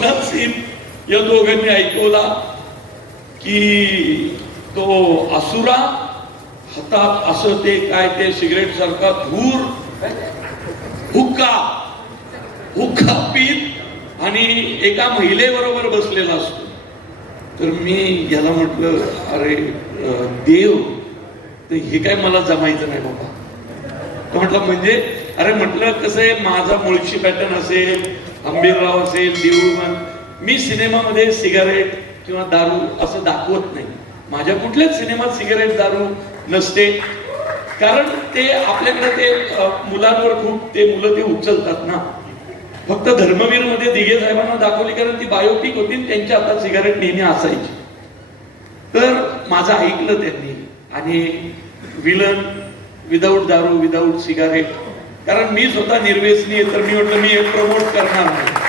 रघुनाथ सिंग या दोघांनी ऐकवला की तो असुरा हातात असं ते काय ते सिगरेट सारखा धूर हुक्का हुक्का पीत आणि एका महिलेबरोबर बसलेला असतो. तर मी याला म्हटलं अरे देव तर हे काय मला जमायचं नाही बाबा. तो म्हटलं म्हणजे? अरे म्हटलं कसं आहे माझा मुळशी पॅटर्न असेल हंबीरराव असेल देऊळमन मी सिनेमामध्ये सिगारेट किंवा दारू असं दाखवत नाही. माझ्या कुठल्याच सिनेमात सिगारेट दारू नसते. कारण ते आपल्याकडे ते मुलांवर खूप ते मुलं ते उचलतात ना. फक्त धर्मवीरमध्ये दिघे साहेबांना दाखवली कारण ती बायोपिक होती त्यांच्या हातात सिगारेट नेहमी असायची. तर माझं ऐकलं त्यांनी. आणि विलन विदाऊट दारू विदाऊट सिगारेट कारण मी स्वतः निर्व्यसनी आहे तर मी म्हटलं मी हे प्रमोट करणार नाही.